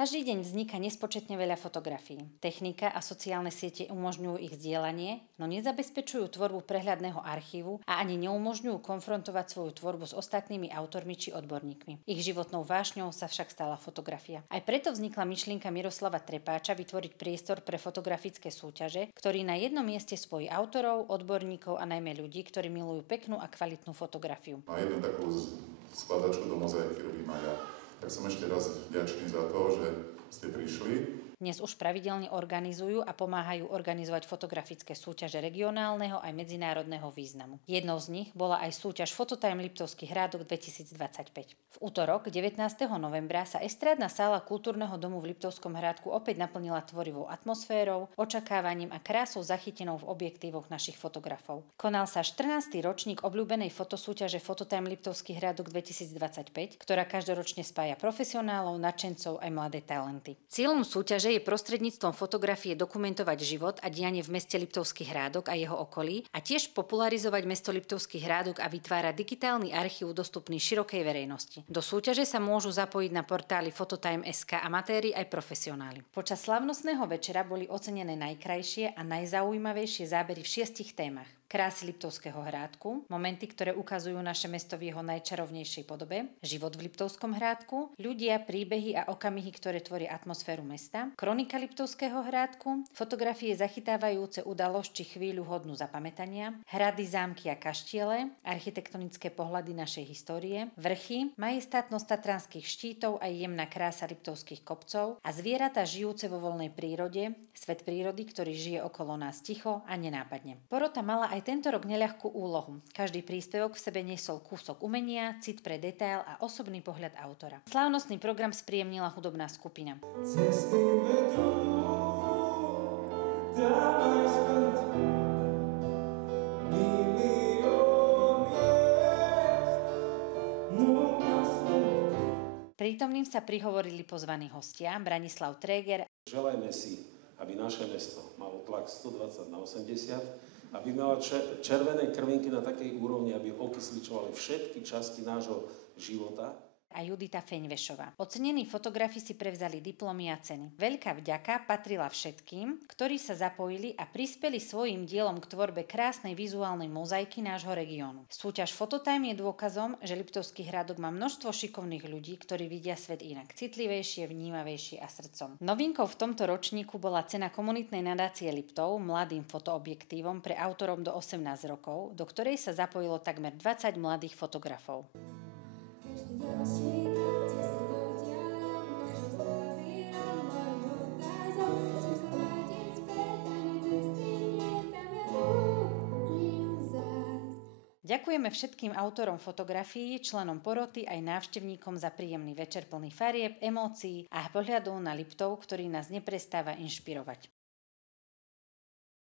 Každý deň vzniká nespočetne veľa fotografií. Technika a sociálne siete umožňujú ich zdieľanie, no nezabezpečujú tvorbu prehľadného archívu a ani neumožňujú konfrontovať svoju tvorbu s ostatnými autormi či odborníkmi. Ich životnou vášňou sa však stala fotografia. Aj preto vznikla myšlienka Miroslava Trepáča vytvoriť priestor pre fotografické súťaže, ktorý na jednom mieste spojí autorov, odborníkov a najmä ľudí, ktorí milujú peknú a kvalitnú fotografiu. A jednu takú skladačku do mozaiky robím aj ja. Tak som ešte raz vďačný za to, že ste prišli. Dnes už pravidelne organizujú a pomáhajú organizovať fotografické súťaže regionálneho aj medzinárodného významu. Jednou z nich bola aj súťaž Fototime Liptovský Hrádok 2025. V útorok 19. novembra sa estrádna sála Kultúrneho domu v Liptovskom Hrádku opäť naplnila tvorivou atmosférou, očakávaním a krásou zachytenou v objektívoch našich fotografov. Konal sa 14. ročník obľúbenej fotosúťaže Fototime Liptovský Hrádok 2025, ktorá každoročne spája profesionálov, nadšencov aj mladé talenty. Cieľom súťaže je prostredníctvom fotografie dokumentovať život a dianie v meste Liptovský Hrádok a jeho okolí a tiež popularizovať mesto Liptovský Hrádok a vytvárať digitálny archív dostupný širokej verejnosti. Do súťaže sa môžu zapojiť na portáli Fototime.sk amatéri aj profesionáli. Počas slávnostného večera boli ocenené najkrajšie a najzaujímavejšie zábery v 6 témach. Krásy Liptovského Hrádku, momenty, ktoré ukazujú naše mesto v jeho najčarovnejšej podobe, život v Liptovskom Hrádku, ľudia, príbehy a okamihy, ktoré tvoria atmosféru mesta, kronika Liptovského Hrádku, fotografie zachytávajúce udalosť či chvíľu hodnú zapamätania, hrady, zámky a kaštiele, architektonické pohľady našej histórie, vrchy, majestátnosť tatranských štítov a jemná krása liptovských kopcov a zvieratá žijúce vo voľnej prírode, svet prírody, ktorý žije okolo nás ticho a nenápadne. Porota mala aj tento rok neľahkú úlohu. Každý príspevok v sebe niesol kúsok umenia, cit pre detail a osobný pohľad autora. Slávnostný program spríjemnila hudobná skupina. Cesty vedú, dávaj späť, milión miest, núka svet. Prítomným sa prihovorili pozvaní hostia Branislav Tréger. Želajme si, aby naše mesto malo tlak 120 na 80, aby mala červené krvinky na takej úrovni, aby okysličovali všetky časti nášho života. A Judita Feňvešová. Ocenení fotografi si prevzali diplomy a ceny. Veľká vďaka patrila všetkým, ktorí sa zapojili a prispeli svojím dielom k tvorbe krásnej vizuálnej mozaiky nášho regiónu. Súťaž Fototime je dôkazom, že Liptovský Hrádok má množstvo šikovných ľudí, ktorí vidia svet inak, citlivejšie, vnímavejšie a srdcom. Novinkou v tomto ročníku bola cena komunitnej nadácie Liptov mladým fotoobjektívom pre autorom do 18 rokov, do ktorej sa zapojilo takmer 20 mladých fotografov. Ďakujeme všetkým autorom fotografií, členom poroty aj návštevníkom za príjemný večer plný farieb, emócií a pohľadov na Liptov, ktorý nás neprestáva inšpirovať.